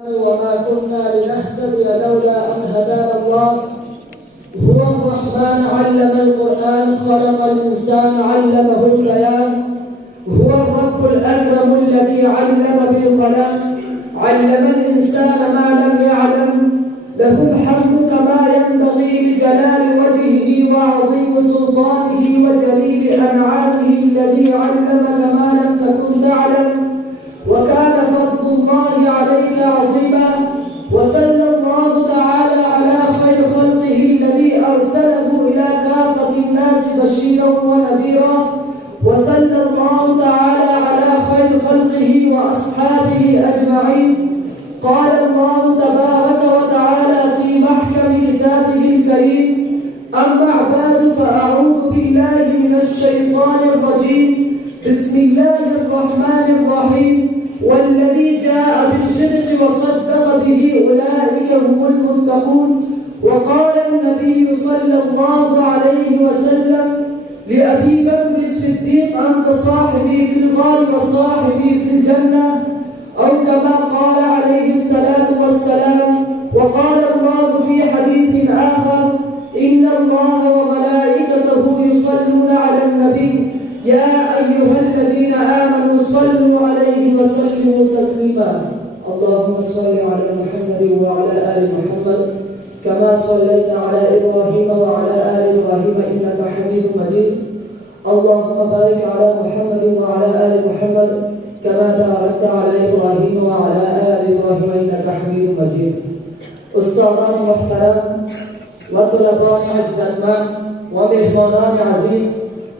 وما كنا لنهتدي لولا أن هدانا الله. هو الرحمن علم القرآن خلق الإنسان علمه البيان. هو الرب الأكرم الذي علم بالقلم علم الإنسان ما لم يعلم. له الحمد كما ينبغي لجلال وجهه وعظيم سلطانه وجليل أنعامه الذي علمك ما لم تكن تعلم. وكان فضل الله عليك عظيما. وصلى الله تعالى على خير خلقه الذي أرسله إلى كافة الناس بشيرا ونذيرا. وصلى الله تعالى على خير خلقه وأصحابه أجمعين. قال الله تبارك وتعالى في محكم كتابه الكريم: أما بعد فأعوذ بالله من الشيطان الرجيم. بسم الله الرحمن الرحيم. والذي جاء بالصدق وصدق به أولئك هم المتقون. وقال النبي صلى الله عليه وسلم لأبي بكر الصديق: أنت صاحبي في الغار وصاحبي في الجنة، أو كما قال عليه الصلاة والسلام. وقال الله في حديث آخر: إن الله وملائكته يصلون على النبي يا أيها الذين آمنوا صلوا عليه وسلموا تسليما. اللهم صل على محمد وعلى آل محمد كما صليت على إبراهيم وعلى آل إبراهيم إنك حميد مجيد. اللهم بارك على محمد وعلى آل محمد كما باركت على إبراهيم وعلى آل إبراهيم إنك حميد مجيد. أستاذان محترم وطلبان عزتمند و مهمانان عزیز،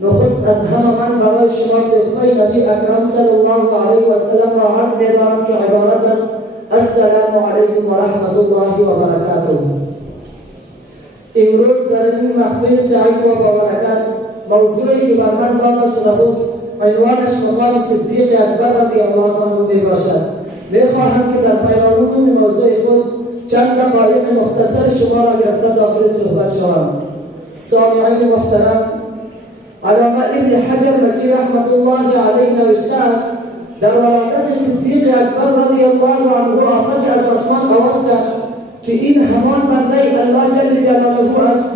نخست از همه من برای شما توفیق نبی اکرم صلی الله علیه و سلم را عرض می‌دارم که عبارت است: السلام علیکم و رحمت الله و برکاته. امروز در این محفل سعید و برکت موضوعی که بر من داده شده بود عنوانش مقام صدیق اکبر رضی الله عنه میباشد. میخواهم که در پیرامون موضوع خود چند دقایق مختصر شما را گرفته داخل صحبت شوم. سامعین محترم، علامه ابن حجر مکی رحمت الله علیه نوشته است در ولادت صدیق اکبر رضی الله عنه آفتی از آسمان آواز کرد که این همان بنده الله جل جلاله است.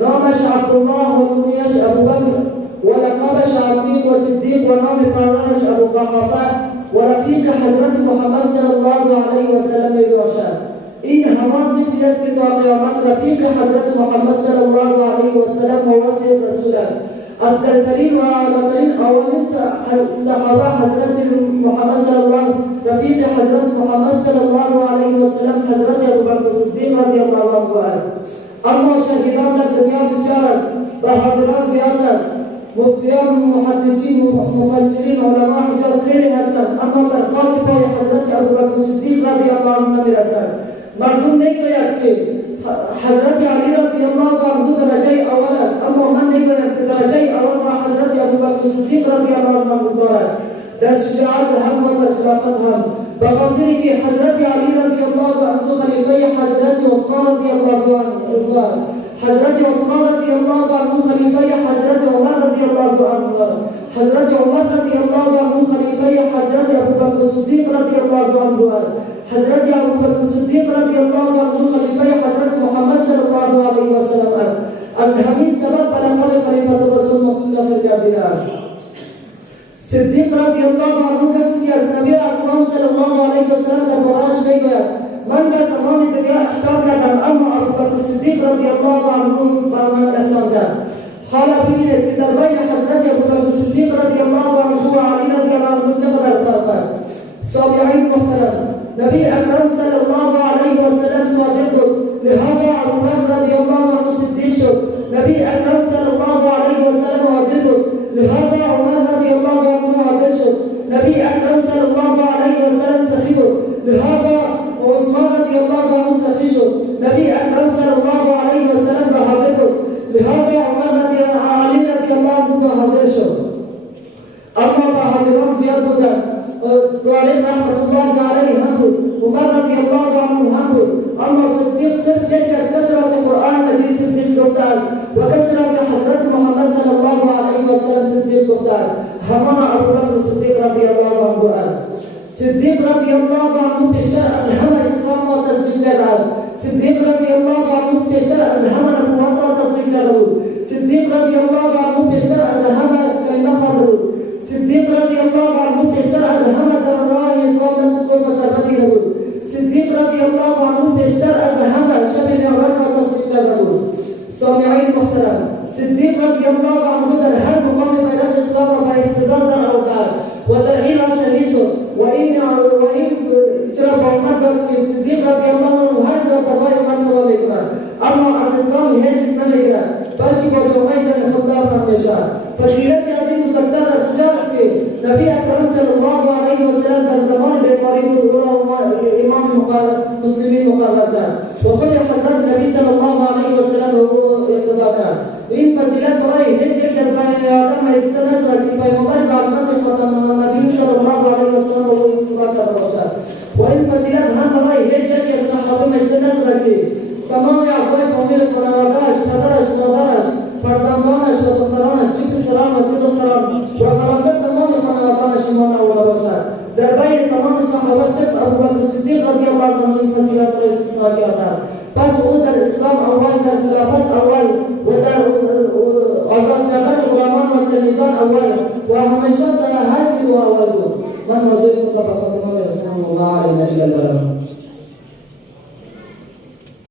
نامش عبدالله و کنیش ابوبکر و لقبش عتیق و صدیق و نام پدرش ابو قحافه و رفیق حضرت محمد صلی الله علیه و سلم میباشد. این همان طفلی است که تا قیامت رفیق حضرت محمد صلی الله علیه و سلم و وصی رسول است. افضلترین و اعلیترین اولین صحابه حضرت محمد صلی الله رفیق حضرت محمد صلی الله علیه و سلم حضرت ابوبکر صدیق رضی الله عنه است. اما شهیدان در دنیا بسیار است، بهادران زیاد است، مفتیان، محدثین، مفسرین، علما حجاب خیلی هستند، اما در خاک پای حضرت ابوبکر صدیق رضی الله عنه نمیرسند. مردم میگوید که حضرت علی رضی الله عنه درجه اول است، اما من میگویم که درجه اول را حضرت ابوبکر صدیق رضی الله عنه دارد، در شجاعت هم و در خلافت هم، به خاطری که حضرت علی رضی الله عنه خلیفه حضرت عثمان رضی الله عنه است، حضرت عثمان رضی الله عنه خلیفه حضرت عمر رضی الله عنه است، حضرت عمر رضی الله عنه خلیفه حضرت ابوبکر صدیق رضی الله عنه است، حضرت ابوبکر صدیق رضی الله عنه خلیفه حضرت محمد صلی الله علیه و سلم است. از همین سبب به لقب خلیفة الرسول مفتخر گردیده است. صدیق رضی الله عنه کسی که از نبی اکرم صلی الله علیه و سلم در بارش میگوید: من در تمام دنیا احسان کردم، اما ابوبکر صدیق رضی الله عنه بر من احسان کرد. حالا ببینید که در بین حضرت ابوبکر صدیق رضی الله عنه و علی رضی الله عنه چقدر فرق است. سامعین محترم، نبی اکرم صلی الله علیه و سلم صادق بود، لهذا ابوبکر رضی الله عنه صدیق شد. نبی اکرم صلی الله علیه و سلم عادل بود، لهذا عمر رضی الله عنه عادل شد. نبی اکرم صلی الله علیه و سلم سخی بود، لهذا عثمان رضی الله عنه سخی شد. نبی اکرم صلی الله علیه و سلم بهادر بود، لهذا عمر علی رضی الله عنه بهادر شد. اما بهادران زیاد بودند. طارق رحمت الله علیه هم بود، عمر رضی الله عنه هم بود، اما صدیق صرف یکی از کسی را که قرآن مجید صدیق گفته است و کسی را که حضرت محمد صلی الله علیه و سلم صدیق گفته است، همان ابوبکر صدیق رضی الله عنه است. صدیق رضی الله عنه بیشتر از همه صدیق رضی الله عنه بیشتر از همه نبوت را تصدیق کرده بود. صدیق رضی الله عنه بیشتر از همه کلمه خوانده بود. صدیق رضی الله عنه بیشتر از همه در راه اسلام نطق و ضربه دیده بود. صدیق رضی الله عنه بیشتر از همه شب معراج را تصدیق کرده بود. سامعین محترم، صدیق رضی الله عنه در هر مقام بیرق اسلام را به اهتزاز در آورد و در این راه شهید شد و این چرا با امت داد که صدیق رضی الله عنه هر چرا پروای امت خدا میکند، اما از اسلام هیچ چیز نمیگیرد بلکه با جامعه دل خود دفن میشود. فضیلت از این بزرگتر در کجاست که نبی اکرم صلی الله علیه و سلم در زمان بیماری خود او را امام مسلمین مقرر کرد و خود حضرت نبی صلی الله علیه و سلم به او اقتدا کرد. این فضیلت برای هیچ یک از بنی آدم میسر نشود که پیغمبر به عظمت خاتم النبیین صلی الله علیه و سلم به او اقتدا کرده باشد و این فضیلت هم برای هیچ یک از صحابه میسر نشود که تمام اعضای فامیل خانواده‌اش، پدرش، مادرش، فرزندانش و دخترانش، چه پسران و چه دختران و خلاصه تمام خانواده‌اش ایمان آورده باشد. در بین تمام صحابه صرف ابوبکر صدیق رضی الله عنه این فضیلت را استثنا کرده است. پس او در اسلام اول، در خلافت اول و در آزاد کردن غلامان و کنیزان اول و همیشه در هر چیز اول بود. من موضوع خود را به خاتمه رسول الله علیه و آله